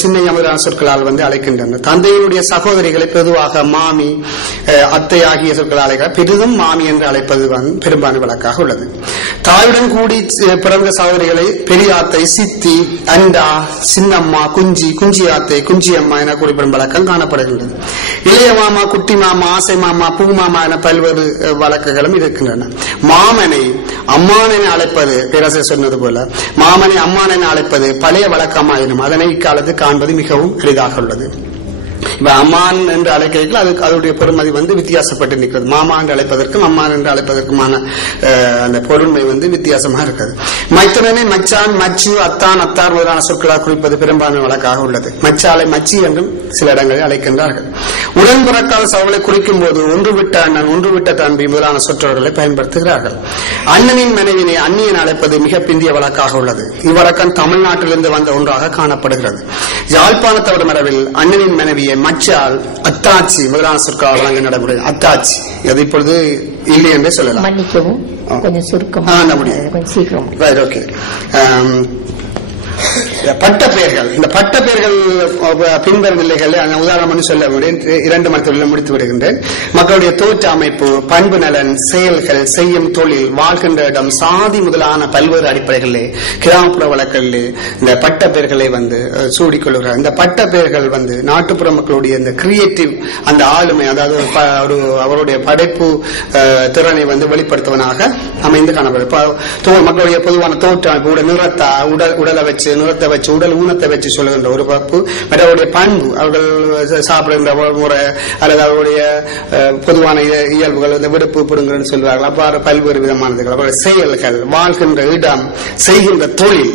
சின்னையா முதலான சொற்களால் அழைக்கின்றனர். தந்தையினுடைய சகோதரிகளை பொதுவாக மாமி, அத்தை ஆகிய சொற்கள் அழைக்க பெரிதும் மாமி என்று அழைப்பது பெரும்பான்மை வழக்காக உள்ளது. தாயுடன் கூடி பிறந்த சகோதரிகளை பெரியாத்தை, சித்தி, அண்டா, சின்னம்மா, குஞ்சி, குஞ்சியாத்தை, குஞ்சியம்மா என குறிப்பிடும் வழக்கம் காணப்படுகின்றது. இளைய மாமா, குட்டி மாமா, ஆசை மாமா, பூ மாமா என பல்வேறு வழக்குகளும் இருக்கின்றன. மாமனை அம்மான் என அழைப்பது, பேராசிரியர் சொன்னது போல மாமனை அம்மான் என அழைப்பது பழைய வழக்கமாயினும் அதனை இக்காலத்து காண்பது மிகவும் எளிதாக உள்ளது. இப்ப அம்மான் என்று அழைக்கிறீர்கள், அதுக்கு அதனுடைய பெருமதி வித்தியாசப்பட்டு நிற்கிறது. மாமா என்று அழைப்பதற்கும் அம்மான் என்று அழைப்பதற்குமான அந்த பொருண்மை வித்தியாசமாக இருக்கிறது. மைத்துனனை மச்சான், மச்சு, அத்தான், அத்தார் முதலான சொற்களால் குறிப்பது பெரும்பான்மை வழக்காக உள்ளது. மச்சாலை மச்சி என்றும் சில இடங்களில் அழைக்கின்றார்கள். உடன் பிறக்காத சவலை குறிக்கும் போது ஒன்று விட்ட அண்ணன், ஒன்று விட்ட தம்பி முதலான சொற்றொடர்களை பயன்படுத்துகிறார்கள். அண்ணனின் மனைவினை அண்ணியன் அழைப்பது மிக பிந்திய வழக்காக உள்ளது. இவ்வழக்கம் தமிழ்நாட்டிலிருந்து வந்த ஒன்றாக காணப்படுகிறது. யாழ்ப்பாணத்தவர் மரபில் அண்ணனின் மனைவியை மச்சால், அத்தாச்சி முதலான சொற்களால் வழங்க நடைமுறை. அத்தாச்சி அது இப்பொழுது இல்லை என்றே சொல்லலாம். மன்னிக்கவும், கொஞ்சம் சுருக்கமா கொஞ்சம் சீக்கிரம். ஓகே. பட்ட பெயர்கள், இந்த பட்ட பெயர்கள் பின்வரும் நிலைகள் உதாரணம் சொல்ல இரண்டு மருத்துவர்கள் முடித்து விடுகின்றேன். மக்களுடைய தோற்ற அமைப்பு, பண்பு நலன், செயல்கள், செய்யும் தொழில், வாழ்கின்ற இடம், சாதி முதலான பல்வேறு அடிப்படைகளிலே கிராமப்புற வழக்கிலே இந்த பட்ட பெயர்களை சூடிக்கொள்கிறார். இந்த பட்ட பெயர்கள் நாட்டுப்புற மக்களுடைய இந்த கிரியேட்டிவ் அந்த ஆளுமை, அதாவது அவருடைய படைப்பு திறனை வெளிப்படுத்துவனாக அமைந்து காணப்படும். மக்களுடைய பொதுவான தோற்ற அமைப்பு, நிறத்தா, உடலை வச்சு, நிறத்தை வச்சு, உடல் ஊனத்தை வச்சு சொல்லுகின்ற ஒரு பப்பு, மற்றவருடைய பண்பு, அவர்கள் சாப்பிடுகின்ற முறை அல்லது அவருடைய பொதுவான இயல்புகள், விடுப்பு பிடுங்குன்னு சொல்வார்கள். அவ்வாறு பல்வேறு விதமானது. அவருடைய செயல்கள், வாழ்கின்ற இடம், செய்கின்ற தொழில்,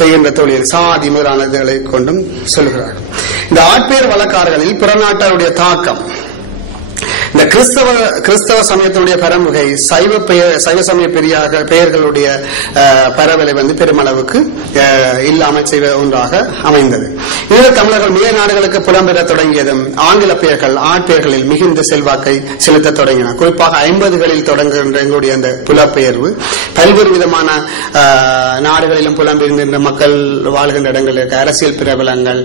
செய்கின்ற தொழில், சாதி முதலானதுகளை கொண்டும் சொல்கிறார்கள். இந்த ஆட்பெயர் வழக்காறுகளில் பிறநாட்டாருடைய தாக்கம், இந்த கிறிஸ்தவ சமயத்தினுடைய பரம்புகை சைவ சமய பெயர்களுடைய பரவலை பெருமளவுக்கு இல்லாமல் செய்த ஒன்றாக அமைந்தது. ஈழ தமிழர்கள் மேல் நாடுகளுக்கு புலம்பெற தொடங்கியதும் ஆங்கில பெயர்கள் ஆட்பெயர்களில் மிகுந்த செல்வாக்கை செலுத்த தொடங்கின. குறிப்பாக 50களில் தொடங்குகின்ற எங்களுடைய அந்த புலப்பெயர்வு பல்வேறு விதமான நாடுகளிலும் புலம்பெயர்ந்த மக்கள் வாழ்கின்ற இடங்களில் இருக்க அரசியல் பிரபலங்கள்,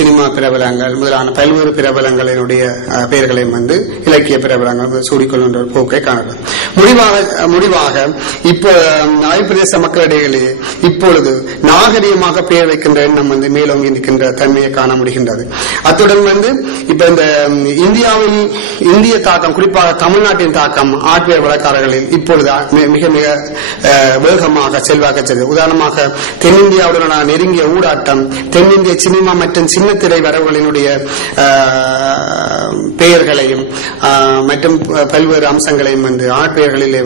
சினிமா பிரபலங்கள் முதலான பல்வேறு பிரபலங்களினுடைய பெயர்களையும் இலக்கிய பிரபலங்கள் சூடிக்கொள்கின்ற போக்கை காணலாம். முடிவாக இப்ப ஆய்பிரதேச மக்களிடையே இப்பொழுது நாகரீகமாக பெயர் வைக்கின்ற எண்ணம் மேலோங்கி நிற்கின்ற தன்மையை காண முடிகின்றது. அத்துடன் இப்ப இந்த இந்திய தாக்கம், குறிப்பாக தமிழ்நாட்டின் தாக்கம் ஆட்பெயர் வழக்காரர்களில் இப்பொழுது மிக மிக வேகமாக செல்வாக்க செல்வது. உதாரணமாக தென்னிந்தியாவுடனான நெருங்கிய ஊடாட்டம், தென்னிந்திய சினிமா மற்றும் சின்னத்திரை வரவுகளினுடைய பெயர்களையும் மற்றும் பல்வேறு அம்சங்களையும் ஆட்பெயர்களிலே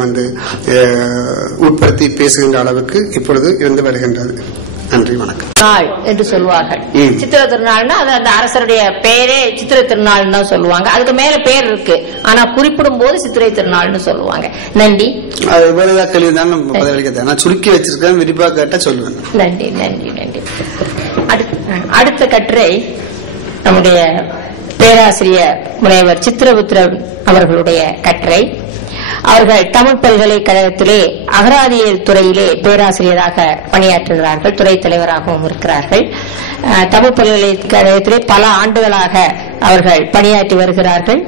உட்படுத்தி பேசுகின்ற அளவுக்கு இப்பொழுது இருந்து வருகின்றது. நன்றி, வணக்கம். நாள் என்று சொல்லுவார்கள். சித்திரை திருநாள்னா அது அந்த அரசருடைய பெயரே சித்திரை திருநாள் தான் சொல்லுவாங்க. அதுக்கு மேல பேர் இருக்கு, ஆனா குறிப்பிடும் போது சித்திரை திருநாள்னு சொல்லுவாங்க. நன்றி. நான் சுருக்கி வச்சிருக்கேன், விரிவாக கேட்டா சொல்லுவேன். நன்றி நன்றி நன்றி. அடுத்த கட்டுரை நம்முடைய பேராசிரியர் முனைவர் சித்திரபுத்திரன் அவர்களுடைய கட்டுரை. அவர்கள் தமிழ் பல்கலைக்கழகத்திலே அகராதியியல் துறையிலே பேராசிரியராக பணியாற்றுகிறார்கள், துறை தலைவராகவும் இருக்கிறார்கள். தமிழ் பல்கலைக்கழகத்திலே பல ஆண்டுகளாக அவர்கள் பணியாற்றி வருகிறார்கள்.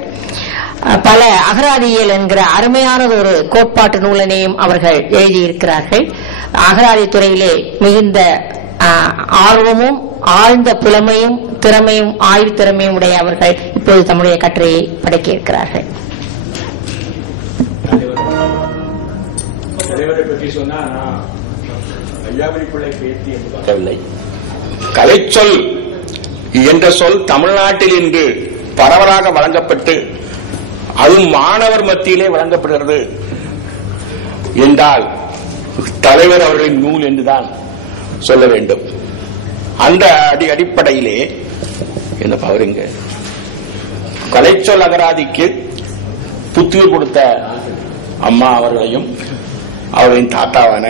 பல அகராதியியல் என்கிற அருமையான ஒரு கோட்பாட்டு நூலினையும் அவர்கள் எழுதியிருக்கிறார்கள். அகராதி துறையிலே மிகுந்த ஆர்வமும் ஆழ்ந்த புலமையும் திறமையும் ஆய்வு திறமையும் உடைய அவர்கள் இப்போது தம்முடைய கட்டுரையை படைக்க இருக்கிறார்கள். கலைச்சொல் என்ற சொல் தமிழ்நாட்டில் இன்று பரவலாக வழங்கப்பட்டு அதுவும் மாணவர் மத்தியிலே வழங்கப்படுகிறது என்றால் தலைவர் அவர்களின் நூல் என்றுதான் சொல்ல வேண்டும். அந்த அடிப்படையிலே என்ன பாருங்க, கலைச்சொல் அகராதிக்கு புத்துயிர் கொடுத்த அம்மா அவர்களையும் அவர்களின் தாத்தாவான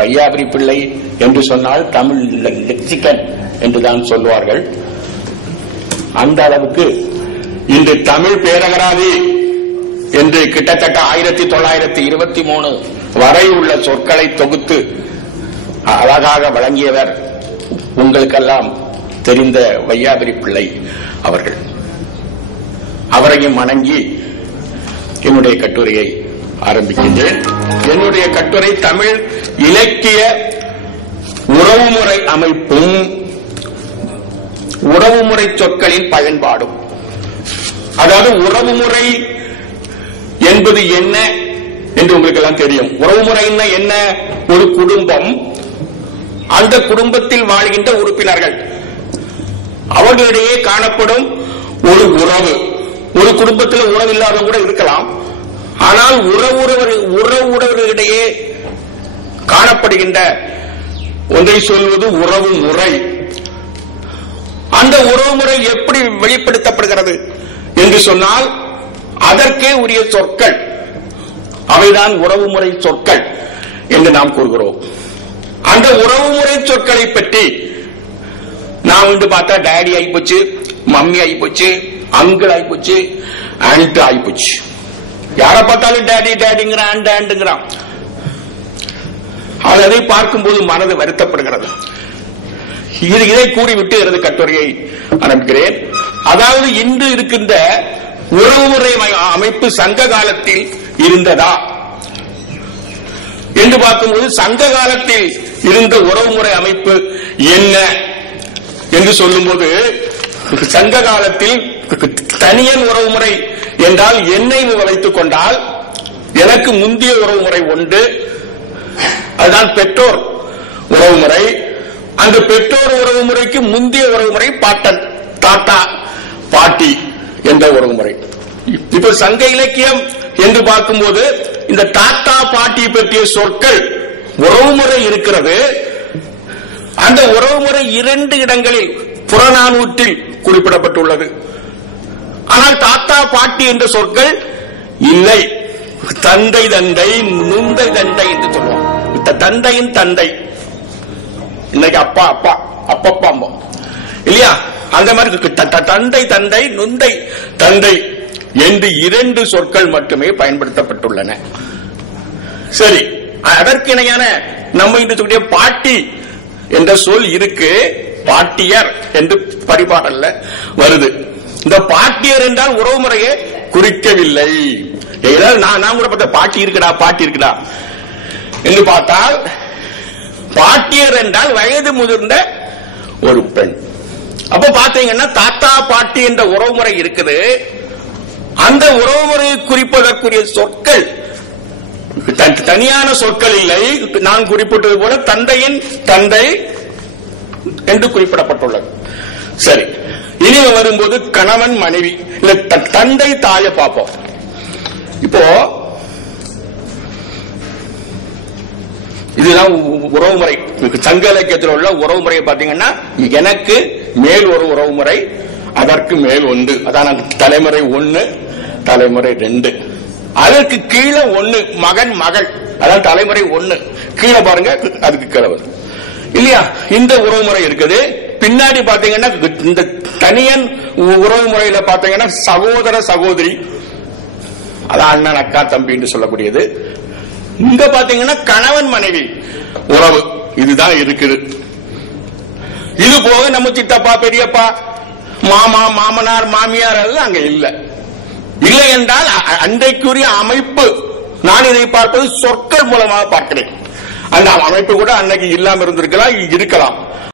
வையாபுரி பிள்ளை என்று சொன்னால் தமிழ் லெக்சிகன் என்றுதான் சொல்வார்கள். அந்த அளவுக்கு இன்று தமிழ் பேரகராதி என்று கிட்டத்தட்ட 1923 வரை உள்ள சொற்களை தொகுத்து அழகாக வழங்கியவர் உங்களுக்கெல்லாம் தெரிந்த வையாபுரி பிள்ளை அவர்கள். அவரையும் வணங்கி என்னுடைய கட்டுரையை ஆரம்பிக்கின்றேன். என்னுடைய கட்டுரை தமிழ் இலக்கிய உறவுமுறை அமைப்பும் உறவுமுறை சொற்களின் பயன்பாடும். அதாவது உறவுமுறை என்பது என்ன என்று உங்களுக்கு எல்லாம் தெரியும். உறவுமுறை என்ன? ஒரு குடும்பம், அந்த குடும்பத்தில் வாழ்கின்ற உறுப்பினர்கள், அவர்களிடையே காணப்படும் ஒரு உறவு. ஒரு குடும்பத்தில் உறவு இல்லாதவங்க கூட இருக்கலாம். ஆனால் உறவுடையே காணப்படுகின்ற ஒன்றை சொல்வது உறவு முறை. அந்த உறவு முறை எப்படி வெளிப்படுத்தப்படுகிறது என்று சொன்னால் அதற்கே உரிய சொற்கள், அவைதான் உறவுமுறை சொற்கள் என்று நாம் கூறுகிறோம். அந்த உறவுமுறை சொற்களை பற்றி நான் வந்து பார்த்தா டாடி ஆயிப்போச்சு, மம்மி ஆயிப்போச்சு, அங்கிள் ஆயிப்போச்சு, ஆண்ட் ஆயிப்போச்சு. யாரை பார்த்தாலும் டாடி டாடிங்கிறான், ஆண்ட் ஆண்டுங்கிறான். அதை பார்க்கும்போது மனது வருத்தப்படுகிறது. இதை கூறிவிட்டு எனது கட்டுரையை ஆரம்பிக்கிறேன். அதாவது இன்று இருக்கின்ற உறவுமுறை அமைப்பு சங்க காலத்தில் இருந்ததா என்று பார்க்கும்போது சங்க காலத்தில் இருந்த உறவுமுறை அமைப்பு என்ன என்று சொல்லும்போது, சங்க காலத்தில் தனியன் உறவுமுறை என்றால் என்னை வைத்துக் கொண்டால் எனக்கு முந்தைய உறவுமுறை உண்டு. அதுதான் பெற்றோர் உறவுமுறை. அந்த பெற்றோர் உறவுமுறைக்கு முந்தைய உறவுமுறை பாட்டன், தாத்தா, பாட்டி என்ற உறவுமுறை. இப்ப சங்க இலக்கியம் என்று பார்க்கும்போது இந்த தாத்தா பாட்டி பற்றிய சொற்கள் உறவுமுறை இருக்கிறது. அந்த உறவுமுறை 2 இடங்களில் புறநானூற்றில் குறிப்பிடப்பட்டுள்ளது. ஆனால் தாத்தா பாட்டி என்ற சொற்கள் இல்லை. தந்தை தந்தை, நுந்தை தந்தை என்று சொல்லுவோம். தந்தையின் தந்தை, இன்னைக்கு அப்பா அப்பா அப்பப்பா அம்மா இல்லையா? அந்த மாதிரி தந்தை தந்தை, நுந்தை தந்தை என்று 2 சொற்கள் மட்டுமே பயன்படுத்தப்பட்டுள்ளன. சரி, அதற்கு இணையான நம்ம இந்த சொல்லிய பாட்டி என்ற சொல் இருக்கு. பாட்டியர் என்று பரிபாடல்ல வருது. இந்த பாட்டியர் என்றால் உறவுமுறையை குறிக்கவில்லை. நான் கூட பார்த்த பாட்டி இருக்குடா, பாட்டி இருக்குடா என்று பார்த்தால் பாட்டியர் என்றால் வயது முதிர்ந்த ஒரு பெண். அப்ப பாத்தீங்கன்னா தாத்தா பாட்டி என்ற உறவுமுறை இருக்குது. அந்த உறவுமுறையை குறிப்பதற்குரிய சொற்கள் தனியான சொற்கள் இல்லை. நான் குறிப்பிட்டது போல தந்தையின் தந்தை என்று குறிப்பிடப்பட்டுள்ளது. சரி, இனி வரும்போது கணவன் மனைவி இல்ல தந்தை தாயை பார்ப்போம். இப்போ இதுதான் உறவுமுறை. சங்க இலக்கியத்தில் உள்ள உறவுமுறையை பார்த்தீங்கன்னா எனக்கு மேல் ஒரு உறவுமுறை, அதற்கு மேல் ஒன்று, அதான் தலைமுறை 1, தலைமுறை 2, அதற்கு கீழே 1 மகன் மகள், அதான் தலைமுறை 1. கீழே பாருங்க, அதுக்கு கீழே வரும் இல்லையா? இந்த உறவுமுறை இருக்குது. பின்னாடி பாத்தீங்கன்னா இந்த தனியன் உறவுமுறையில பாத்தீங்கன்னா சகோதர சகோதரி, அதான் அண்ணன் அக்கா தம்பி என்று சொல்லக்கூடியது. இங்க பாத்தீங்கன்னா கணவன் மனைவி உறவு, இதுதான் இருக்குது. இது போக நம்ம சித்தப்பா பெரியப்பா மாமா மாமனார் மாமியார் எல்லாம் அங்க இல்லை. இல்லை என்றால் அன்றைக்குரிய அமைப்பு. நான் இதை பார்ப்பது சொற்கள் மூலமாக பார்க்கிறேன். அந்த அமைப்பு கூட அன்னைக்கு இல்லாம இருந்திருக்கலாம், இருக்கலாம்.